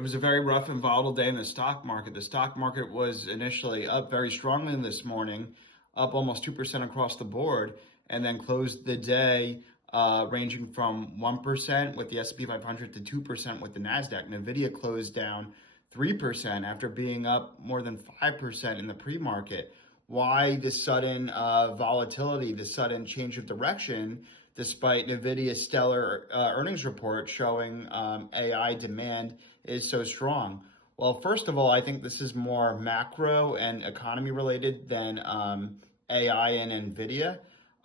It was a very rough and volatile day in the stock market. The stock market was initially up very strongly this morning, up almost 2% across the board, and then closed the day ranging from 1% with the S&P 500 to 2% with the NASDAQ. NVIDIA closed down 3% after being up more than 5% in the pre-market. Why this sudden volatility, this sudden change of direction, despite NVIDIA's stellar earnings report showing AI demand is so strong? Well, first of all, I think this is more macro and economy related than AI and NVIDIA.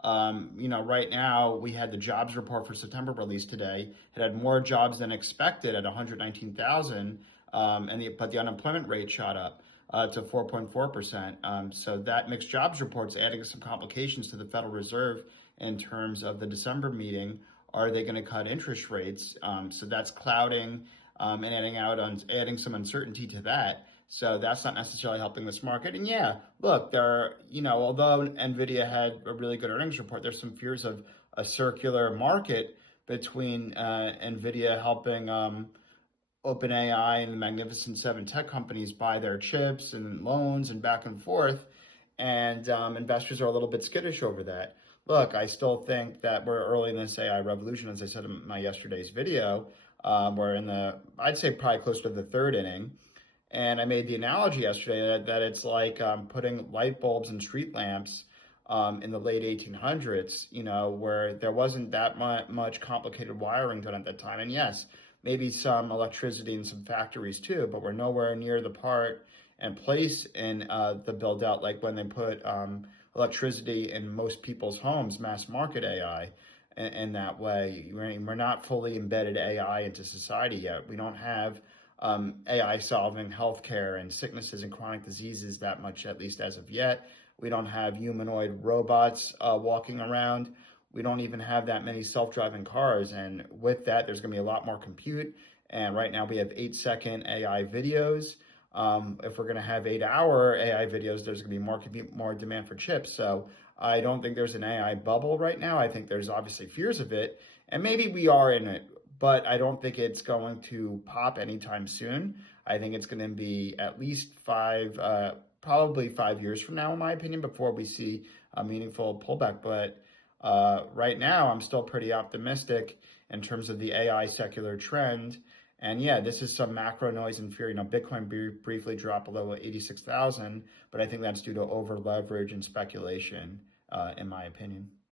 Right now we had the jobs report for September released today. It had more jobs than expected at 119,000, but the unemployment rate shot up to 4.4%. So that mixed jobs report's adding some complications to the Federal Reserve in terms of the December meeting. Are they going to cut interest rates? So that's clouding and adding some uncertainty to that. So that's not necessarily helping this market. And yeah, look, although NVIDIA had a really good earnings report, there's some fears of a circular market between NVIDIA helping OpenAI and the Magnificent Seven tech companies buy their chips and loans and back and forth. And investors are a little bit skittish over that. Look, I still think that we're early in this AI revolution, as I said in my yesterday's video. We're I'd say probably close to the third inning. And I made the analogy yesterday that it's like putting light bulbs in street lamps in the late 1800s, where there wasn't that much complicated wiring done at that time. And yes, maybe some electricity in some factories too, but we're nowhere near the part and place in the build out like when they put electricity in most people's homes, mass market AI. In that way, we're not fully embedded AI into society yet. We don't have AI solving healthcare and sicknesses and chronic diseases that much, at least as of yet. We don't have humanoid robots walking around. We don't even have that many self-driving cars. And with that, there's going to be a lot more compute. And right now we have 8-second AI videos. If we're going to have 8-hour AI videos, there's going to be more demand for chips. So I don't think there's an AI bubble right now. I think there's obviously fears of it, and maybe we are in it, but I don't think it's going to pop anytime soon. I think it's going to be at least probably 5 years from now, in my opinion, before we see a meaningful pullback. But right now, I'm still pretty optimistic in terms of the AI secular trend. And yeah, this is some macro noise and fear. Bitcoin briefly dropped below 86,000, but I think that's due to over leverage and speculation, in my opinion.